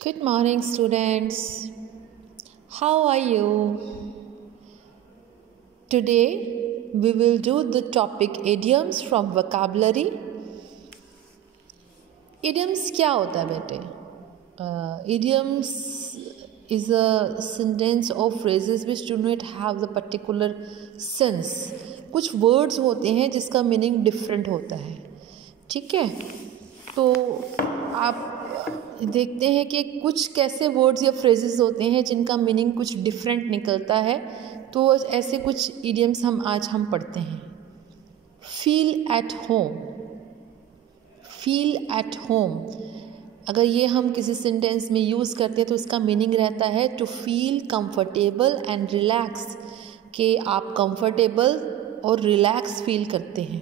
Good morning, students. How are you? Today we will do the topic idioms from vocabulary. Idioms क्या होता है बेटे? Idioms is a sentence or phrases which do not have the particular sense. कुछ words होते हैं जिसका meaning different होता है, ठीक है? तो आप देखते हैं कि कुछ कैसे वर्ड्स या फ्रेजेस होते हैं जिनका मीनिंग कुछ डिफरेंट निकलता है। तो ऐसे कुछ इडियम्स हम पढ़ते हैं। Feel at home, feel at home अगर ये हम किसी सेंटेंस में यूज़ करते हैं तो इसका मीनिंग रहता है to feel comfortable and relax, कि आप कंफर्टेबल और रिलैक्स फील करते हैं,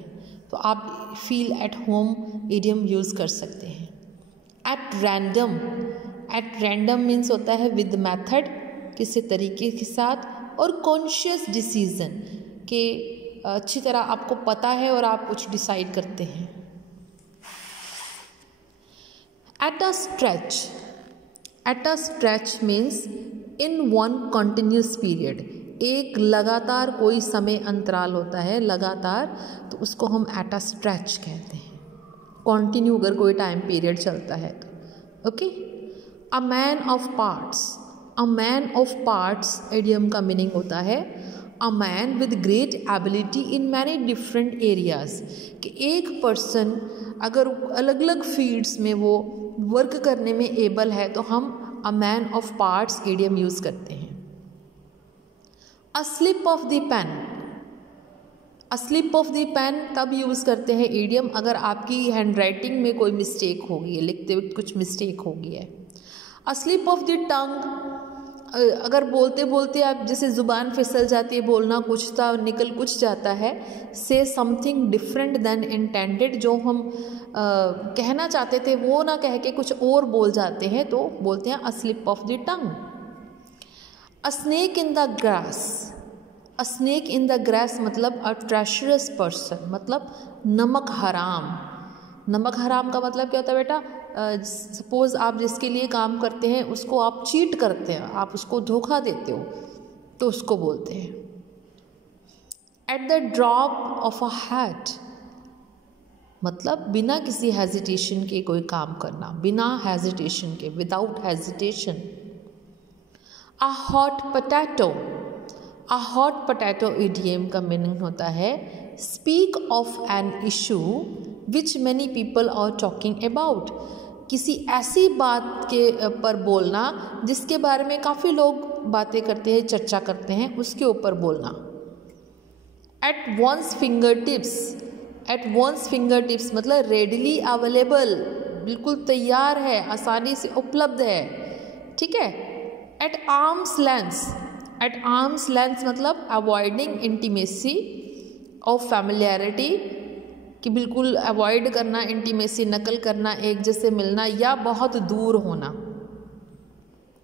तो आप feel at home idiom use कर सकते हैं। At random, at random means होता है विद मेथड, किसी तरीके के साथ, और कॉन्शियस डिसीजन, कि अच्छी तरह आपको पता है और आप कुछ डिसाइड करते हैं। At a stretch, at a stretch means in one continuous period, एक लगातार कोई समय अंतराल होता है लगातार, तो उसको हम एट अ स्ट्रेच कहते हैं। कॉन्टिन्यू अगर कोई टाइम पीरियड चलता है तो। Okay, a man of parts, a man of parts idiom का मीनिंग होता है a man with great ability in many different areas, कि एक पर्सन अगर अलग अलग फील्ड्स में वो वर्क करने में एबल है तो हम a man of parts idiom use करते हैं। A slip of the pen, a slip of the pen तब यूज़ करते हैं इडियम अगर आपकी हैंड राइटिंग में कोई मिस्टेक हो गई है, लिखते वक्त कुछ मिस्टेक हो गई है। अ स्लिप ऑफ द टंग, अगर बोलते बोलते आप जैसे ज़ुबान फिसल जाती है, बोलना कुछ था निकल कुछ जाता है, से समथिंग डिफरेंट देन इंटेंडेड, जो हम कहना चाहते थे वो ना कह के कुछ और बोल जाते हैं, तो बोलते हैं a slip of the tongue. A snake in the grass, a snake in the grass मतलब अ ट्रेशरस पर्सन, मतलब नमक हराम। नमक हराम का मतलब क्या होता है बेटा? सपोज़ आप जिसके लिए काम करते हैं उसको आप चीट करते हैं, आप उसको धोखा देते हो, तो उसको बोलते हैं। At the drop of a hat, मतलब बिना किसी हेजिटेशन के कोई काम करना, बिना हेजिटेशन के, without hesitation. A hot potato, a hot potato idiom का मीनिंग होता है speak of an issue which many people are talking about, किसी ऐसी बात के पर बोलना जिसके बारे में काफ़ी लोग बातें करते हैं, चर्चा करते हैं, उसके ऊपर बोलना। At one's fingertips, at one's fingertips मतलब रेडली अवेलेबल, बिल्कुल तैयार है, आसानी से उपलब्ध है, ठीक है। At arm's length, at arm's length मतलब अवॉइडिंग इंटीमेसी ऑफ फैमिलियरिटी, कि बिल्कुल अवॉइड करना, इंटीमेसी नकल करना, एक जैसे मिलना या बहुत दूर होना,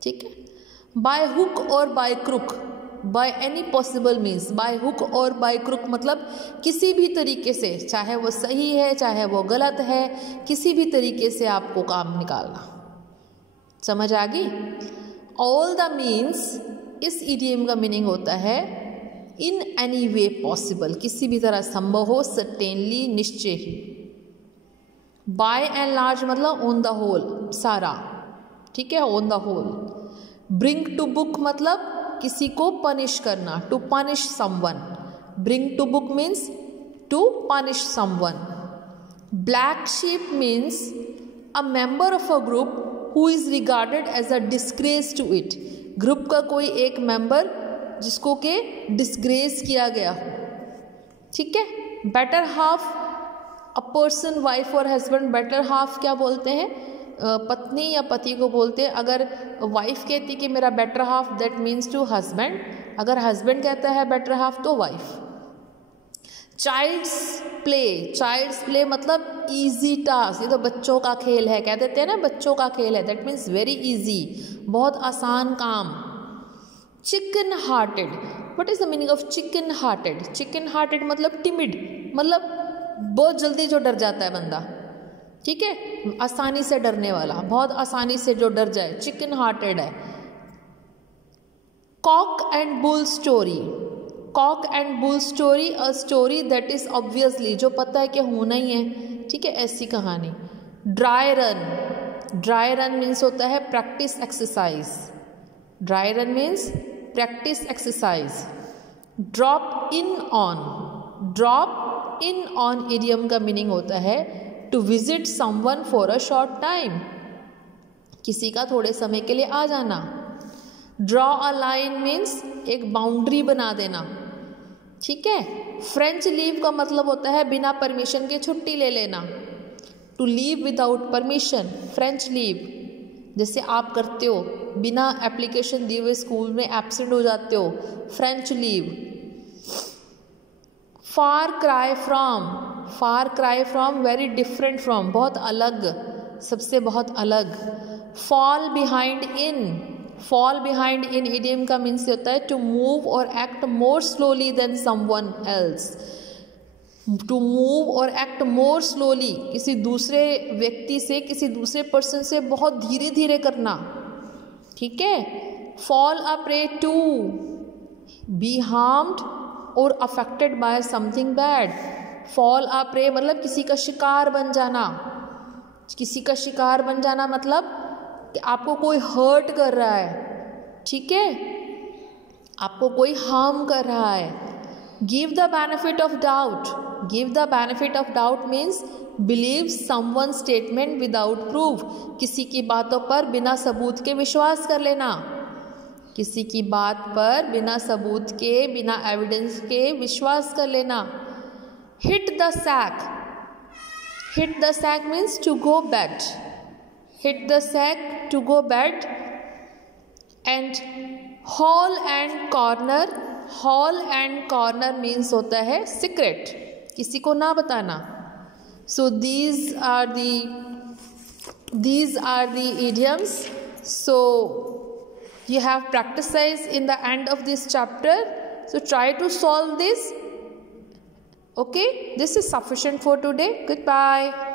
ठीक है। बाय हुक और by crook, by any possible means, by hook और बाय क्रुक मतलब किसी भी तरीके से, चाहे वो सही है चाहे वो गलत है, किसी भी तरीके से आपको काम निकालना। समझ आ गई? ऑल द मीन्स इस इडियम का मीनिंग होता है इन एनी वे पॉसिबल, किसी भी तरह संभव हो, सर्टेनली निश्चय ही। बाय एंड लार्ज मतलब ऑन द होल, सारा, ठीक है, on the whole. Bring to book मतलब किसी को पनिश करना, to punish someone, bring to book means to punish someone. Black sheep means a member of a group who is regarded as a disgrace to it, group का कोई एक member जिसको के disgrace किया गया हो, ठीक है। Better half, a person, wife और हस्बैंड, बेटर हाफ क्या बोलते हैं? पत्नी या पति को बोलते हैं। अगर वाइफ कहती कि मेरा better half, that means to husband, अगर हस्बैंड कहता है बेटर हाफ तो wife. Child's play, child's play मतलब इजी टास्क, ये तो बच्चों का खेल है, कह देते हैं ना बच्चों का खेल है, दैट मीन्स वेरी इजी, बहुत आसान काम। Chicken hearted, what is the meaning of chicken hearted? Chicken hearted मतलब टिमिड, मतलब बहुत जल्दी जो डर जाता है बंदा, ठीक है, आसानी से डरने वाला, बहुत आसानी से जो डर जाए, चिकन हार्टेड है। Cock and bull story, cock and bull story, a story that is obviously, जो पता है कि होना ही है, ठीक है, ऐसी कहानी। Dry run, dry run means होता है practice exercise, dry run means practice exercise. Drop in on, drop in on idiom का मीनिंग होता है to visit someone for a short time, किसी का थोड़े समय के लिए आ जाना। ड्रॉ अ लाइन मीन्स एक बाउंड्री बना देना, ठीक है। फ्रेंच लीव का मतलब होता है बिना परमिशन के छुट्टी ले लेना, to leave without permission, French leave. जैसे आप करते हो, बिना एप्लीकेशन दिए हुए स्कूल में एब्सेंट हो जाते हो, French leave. Far cry from, far cry from very different from, बहुत अलग, सबसे बहुत अलग। Fall behind in, fall behind in idiom का मीन्स होता है to move or act more slowly than someone else, to move or act more slowly, किसी दूसरे व्यक्ति से, किसी दूसरे पर्सन से बहुत धीरे धीरे करना, ठीक है। Fall a prey to, be harmed और affected by something bad. Fall a prey मतलब किसी का शिकार बन जाना, किसी का शिकार बन जाना मतलब कि आपको कोई हर्ट कर रहा है, ठीक है, आपको कोई हार्म कर रहा है। Give the benefit of doubt, give the benefit of doubt means believe someone statement without proof, किसी की बातों पर बिना सबूत के विश्वास कर लेना, किसी की बात पर बिना सबूत के, बिना एविडेंस के विश्वास कर लेना। Hit the sack, hit the sack means to go bed, hit the sack to go bed. And hole and corner, hole and corner means होता है सीक्रेट, किसी को ना बताना। सो these are the idioms. So you have practiced in the end of this chapter, so try to solve this. Okay, this is sufficient for today. Goodbye.